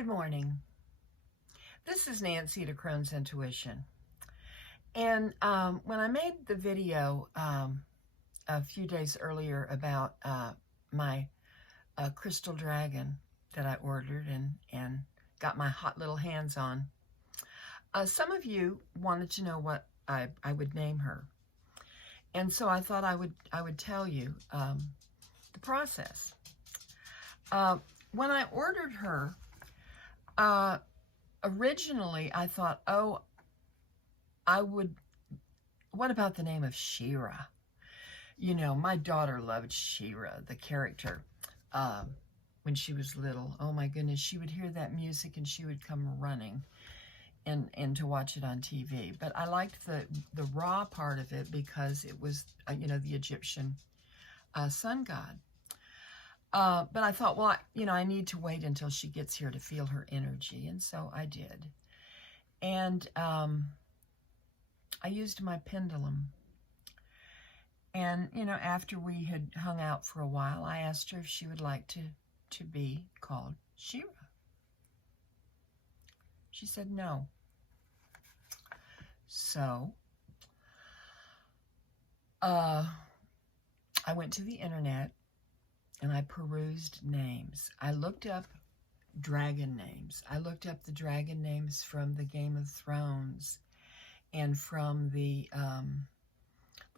Good morning. This is Nancy at Crohn's Intuition. And when I made the video a few days earlier about my crystal dragon that I ordered and got my hot little hands on, some of you wanted to know what I would name her. And so I thought I would tell you the process. When I ordered her, originally I thought, oh, what about the name of Shira? You know, my daughter loved Shira, the character, when she was little. Oh my goodness, she would hear that music and she would come running and to watch it on TV. But I liked the Ra part of it because it was, you know, the Egyptian sun god. But I thought, well, I need to wait until she gets here to feel her energy. And so I did. And I used my pendulum. And, after we had hung out for a while, I asked her if she would like to be called Shira. She said no. So, I went to the internet and I perused names. I looked up dragon names. I looked up the dragon names from the Game of Thrones and from the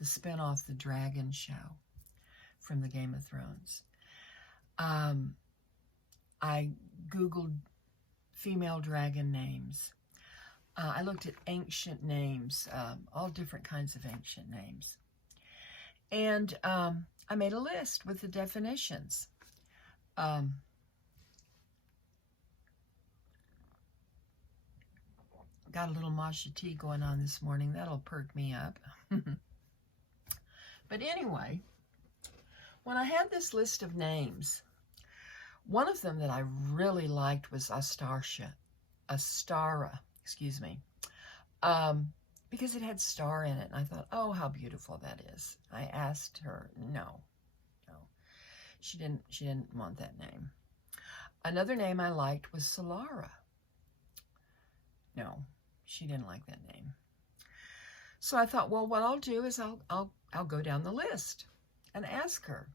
spinoff, The Dragon Show, from the Game of Thrones. I Googled female dragon names. I looked at ancient names, all different kinds of ancient names. And I made a list with the definitions. Got a little matcha tea going on this morning. That'll perk me up. But anyway, when I had this list of names, one of them that I really liked was Astara, because it had star in it. And I thought, oh, how beautiful that is. I asked her, no, she didn't want that name. Another name I liked was Solara. No, she didn't like that name. So I thought, well, what I'll do is I'll go down the list and ask her.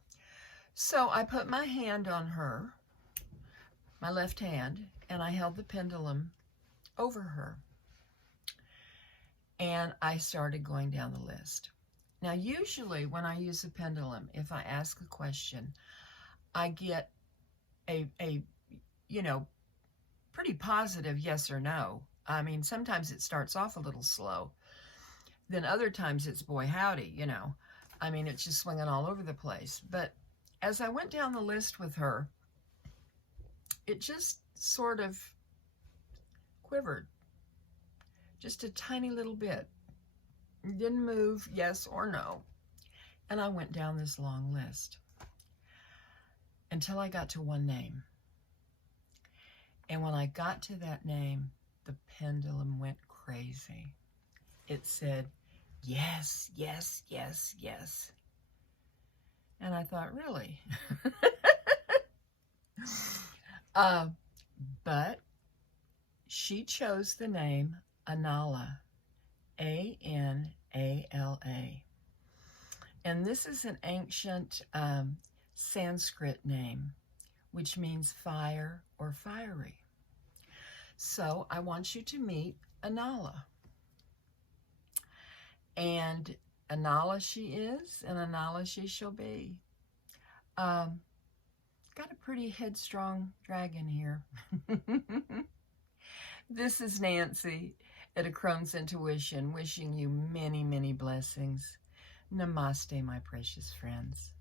So I put my hand on her, my left hand, and I held the pendulum over her. And I started going down the list. Now, usually when I use a pendulum, if I ask a question, I get a pretty positive yes or no. I mean, sometimes it starts off a little slow. Then other times it's boy howdy, I mean, it's just swinging all over the place. But as I went down the list with her, it just sort of quivered. Just a tiny little bit. Didn't move yes or no. And I went down this long list until I got to one name. And when I got to that name, the pendulum went crazy. It said, yes, yes, yes, yes. And I thought, really? But she chose the name Anala, A-N-A-L-A. And this is an ancient Sanskrit name, which means fire or fiery. So I want you to meet Anala. And Anala she is, and Anala she shall be. Got a pretty headstrong dragon here. This is Nancy at A Crohn's Intuition, wishing you many, many blessings. Namaste, my precious friends.